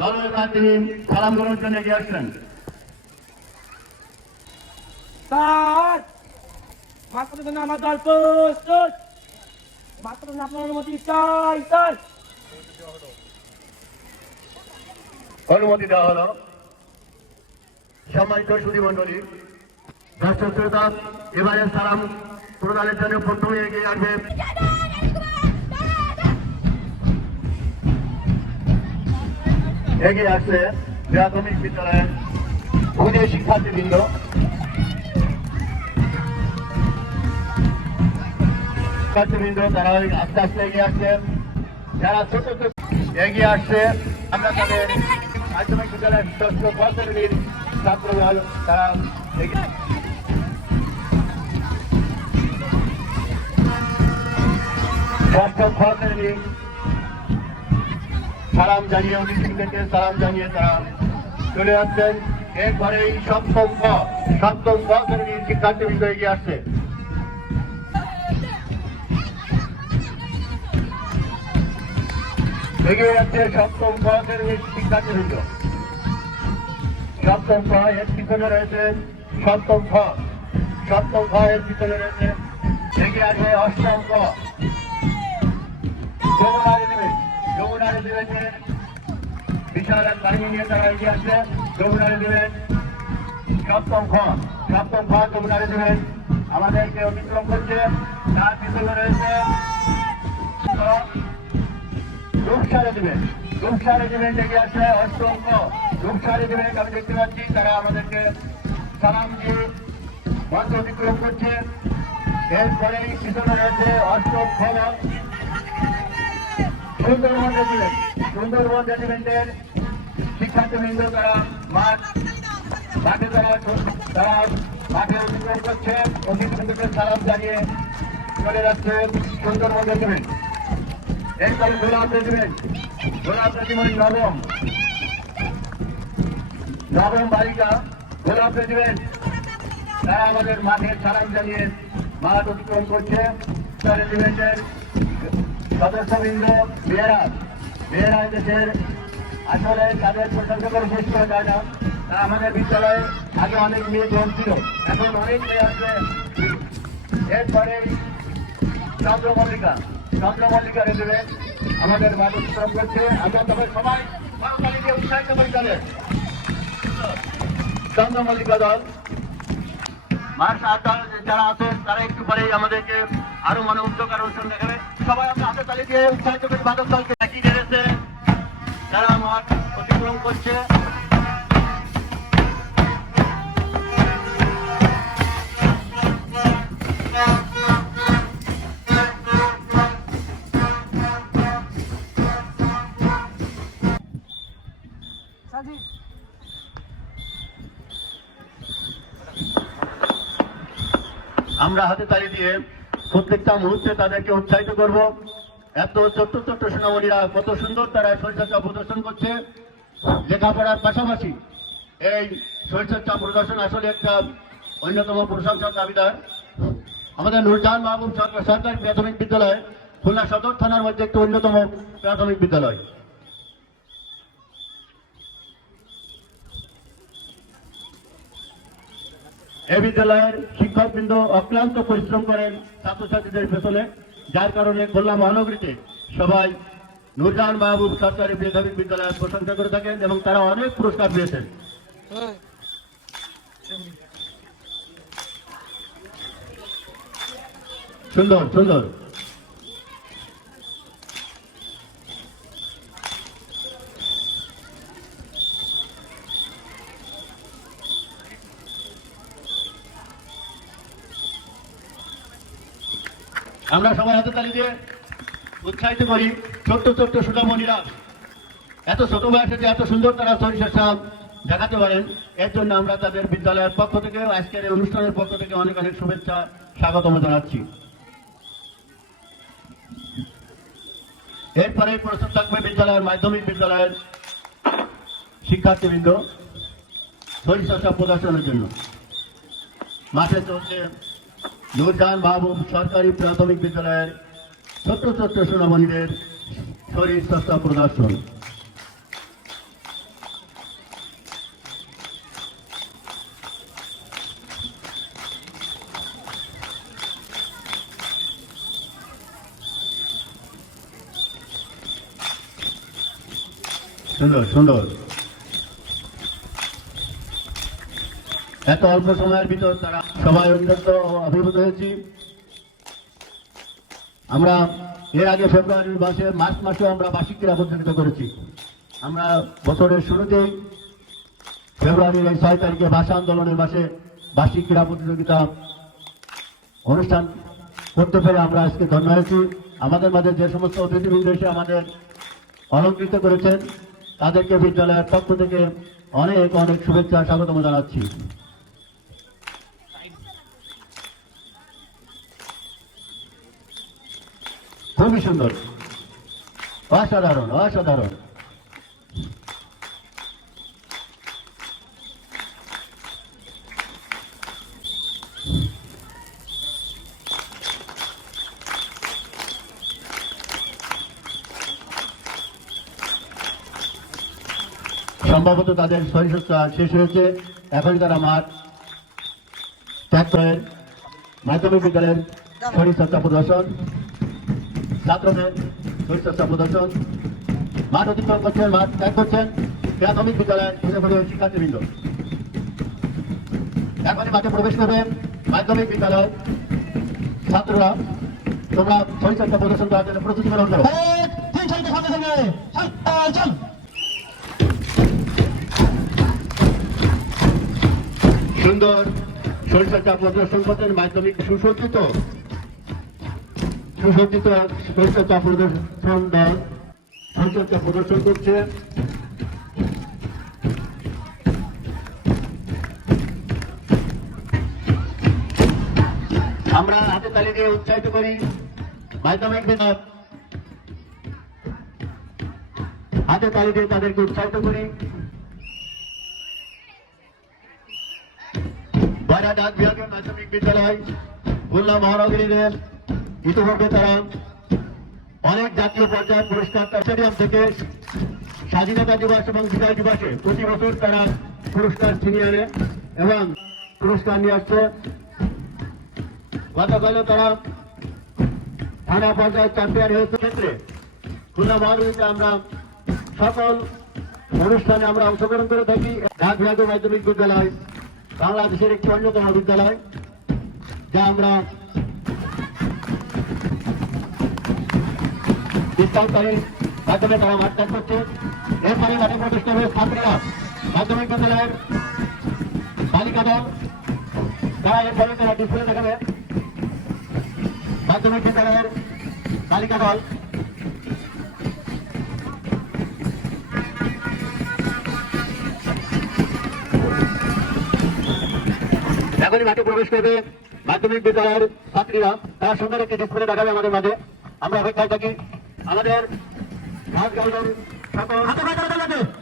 দলের কাছে সালাম গ্রহণের জন্য এগিয়ে আসছেন! মাত্র জন্য আমার দল প্রস্তুত। মাত্র আপনার অনুমতি চাই চাই অনুমতি দেওয়া হলো। সম্মানিত সুদী মন্ডলী দর্শক শ্রোতা এবারে সালাম প্রদানের জন্য প্রথমে এগিয়ে আসবে। এগিয়ে আসছে প্রাথমিক বিদ্যালয়ের ভূজীয় শিক্ষার্থীবৃন্দ। তারা আস্তে আস্তে এগিয়ে আসছে। যারা ছোট ছোট এগিয়ে আসছে, আমরা তাদের মাধ্যমিক বিদ্যালয়ের ষষ্ঠ শ্রেণির ছাত্রদল তারা এগিয়ে ষষ্ঠ খ শ্রেণি সালাম জানিয়ে অতিথিদেরকে সালাম জানিয়ে তারা চলে এরপরেই সপ্তম ক সপ্তম ক শ্রেণির শিক্ষার্থীবৃন্দ এগিয়ে আসছে। এগিয়ে যাচ্ছে সপ্তম শ্রেণির সপ্তম খ এর পিছনে রয়েছে সপ্তম খ। সপ্তম খ এর পিছনে রয়েছে। অষ্টম ক। যমুনা রেজিমেন্ট বিশাল এক নিয়ে তারা এগিয়ে আসছে। যমুনা রেজিমেন্ট সপ্তম খ সপ্তম খ আমাদেরকে অতিক্রম করছে। তার পিছনে রয়েছে। রূপসা রেজিমেন্ট রূপসা রেজিমেন্ট এগিয়ে আসছে। অষ্টম খ রূপসা রেজিমেন্ট আমি দেখতে পাচ্ছি তারা আমাদেরকে সালাম দিয়ে মঞ্চ অতিক্রম করছে। এরপরেই পিছনে রয়েছে অষ্টম খ সুন্দরবন রেজিমেন্ট সুন্দরবন রেজিমেন্টের শিক্ষার্থীবৃন্দ তারা মাঠ মাঠে তারা তারা মাঠে অতিক্রম করছে অতিথিবৃন্দকে সালাম জানিয়ে চলে যাচ্ছে সুন্দরবন রেজিমেন্ট এরপরে গোলাপ রেজিমেন্ট গোলাপ রেজিমেন্ট নবম নবম বালিকা গোলাপ রেজিমেন্ট তারা আমাদের মাঠের সালাম জানিয়ে মাঠ অতিক্রম করছে রেজিমেন্টের সদস্যবৃন্দ মেয়েরা মেয়েরা দেশের আসলে তাদের প্রশংসা করে শেষ করা যায় না। তারা আমাদের বিদ্যালয়ে আগে অনেক মেয়ে কম ছিল, এখন অনেক মেয়ে আছে। এরপরে চন্দ্রমল্লিকা চন্দ্রমল্লিকা রেজিমেন্ট আমাদের মাঠ অতিক্রম করছে আমরা তবে সবাই করতালিকে উৎসাহিত করে চলে। চন্দ্রমল্লিকা দল। মার সাহায্য যারা আছেন, তারা একটু পরেই আমাদেরকে আরও মনে উদ্যোগ অনুষ্ঠান দেখাবে। সবাই আমরা হাতে তালি দিয়ে উৎসাহিত করে বাদক দলকে একই তারা মাঠ অতিক্রম করছে। আমরা হাতে তালি দিয়ে প্রত্যেকটা মুহূর্তে তাদেরকে উৎসাহিত করব। এত ছোট্ট ছোট্ট সোনামণিরা কত সুন্দর তারা শরীরচর্চা প্রদর্শন করছে। লেখাপড়ার পাশাপাশি এই শরীরচর্চা প্রদর্শন আসলে একটা অন্যতম প্রশংসার দাবিদার। আমাদের নুরজাহান মাহবুব সরকারি প্রাথমিক বিদ্যালয়, খুলনা সদর থানার মধ্যে একটি অন্যতম প্রাথমিক বিদ্যালয়। এই বিদ্যালয়ের শিক্ষকবৃন্দ অক্লান্ত পরিশ্রম করেন ছাত্রছাত্রীদের পেছনে যার কারণে খুলনা মহানগরীতে সবাই নুরজাহান মাহবুব সরকারি প্রাথমিক বিদ্যালয়ের প্রশংসা করে থাকেন এবং তারা অনেক পুরস্কার পেয়েছেন। সুন্দর সুন্দর। আমরা সবাই হাতে তালি দিয়ে উৎসাহিত করি ছোট্ট ছোট্ট সুদামণিরা এত ছোট বয়সে যে এত সুন্দর তারা শরীরচর্চা দেখাতে পারেন, এর জন্য আমরা তাদের বিদ্যালয়ের পক্ষ থেকে, আজকের এই অনুষ্ঠানের পক্ষ থেকে অনেক অনেক শুভেচ্ছা, স্বাগতম জানাচ্ছি। এরপরে প্রস্তুত থাকবে বিদ্যালয়ের মাধ্যমিক বিদ্যালয়ের শিক্ষার্থীবৃন্দ শরীরচর্চা প্রদর্শনের জন্য। মাঠে চলছে নুরজান মাহবুব সরকারি প্রাথমিক বিদ্যালয়ের ছোট্ট ছোট্ট সোনামণিদের শরীর স্বাস্থ্য প্রদর্শন। সুন্দর সুন্দর। এত অল্প সময়ের ভিতর তারা সবাই অত্যন্ত অভিভূত হয়েছি। আমরা এর আগে ফেব্রুয়ারির মাসে, মার্চ মাসে আমরা বার্ষিক ক্রীড়া প্রতিযোগিতা করেছি। আমরা বছরের শুরুতেই ফেব্রুয়ারির এই ছয় তারিখে ভাষা আন্দোলনের মাসে বার্ষিক ক্রীড়া প্রতিযোগিতা অনুষ্ঠান করতে পেরে আমরা আজকে ধন্য হয়েছি। আমাদের মাঝে যে সমস্ত অতিথিবৃন্দ এসে আমাদের অলঙ্কৃত করেছেন, তাদেরকে বিদ্যালয়ের পক্ষ থেকে অনেক অনেক শুভেচ্ছা, স্বাগতম জানাচ্ছি। খুবই সুন্দর। অসাধারণ অসাধারণ। সম্ভবত তাদের শরীরচর্চা শেষ হয়েছে। এখন তারা মাঠ ত্যাগ করেন। মাধ্যমিক বিদ্যালয়ের শরীরচর্চা প্রদর্শন। ছাত্রদের শরীরচর্চা প্রদর্শন, মাঠ অতিক্রম করছেন, মাঠ ত্যাগ করছেন প্রাথমিক বিদ্যালয়ের শিক্ষার্থীবৃন্দ। এখনই মাঠে প্রবেশ করবেন মাধ্যমিক বিদ্যালয় ছাত্ররা। তোমরা শরীরচর্চা প্রদর্শন করার জন্য প্রস্তুতি গ্রহণ করো। সুন্দর শরীরচর্চা প্রদর্শন করছেন মাধ্যমিক সুসজ্জিত সুসজ্জিত প্রদর্শন দল প্রদর্শন করছে। আমরা হাতে তালি দিয়ে উৎসাহিত করি। মাধ্যমিক বিভাগ। হাতে তালি দিয়ে তাদেরকে উৎসাহিত করি। বাইরা ডাক বিভাগের মাধ্যমিক বিদ্যালয়, খুলনা মহানগরী রেল ইতিমধ্যে তারা অনেক জাতীয় পর্যায়ে পুরস্কার স্টেডিয়াম থেকে স্বাধীনতা দিবস এবং বিজয় দিবসে প্রতি বছর তারা পুরস্কার ছিনিয়ে আনে এবং পুরস্কার নিয়ে আসছে। গতকালও তারা থানা পর্যায়ে চ্যাম্পিয়ন হয়েছে। ক্ষেত্রে খুলনা মহানগরীতে আমরা সকল অনুষ্ঠানে আমরা অংশগ্রহণ করে থাকি। ঢাক মাধ্যমিক বিদ্যালয় বাংলাদেশের একটি অন্যতম বিদ্যালয়, যা আমরা ডিসকাউন্টারের মাধ্যমে তারা মাঠ করছে। এরপরে মাঠে প্রবেশ করবে ছাত্রীরা মাধ্যমিক বিদ্যালয়ের বালিকা দল। তারা এরপরে তারা ডিসপ্লে দেখাবে। মাধ্যমিক বিদ্যালয়ের বালিকা দল। এখনই মাঠে প্রবেশ করবে মাধ্যমিক বিদ্যালয়ের ছাত্রীরা তারা সুন্দর একটি ডিসপ্লে দেখাবে আমাদের মাঝে। আমরা অপেক্ষায় থাকি। আমাদের ঘাস গাউলের সকল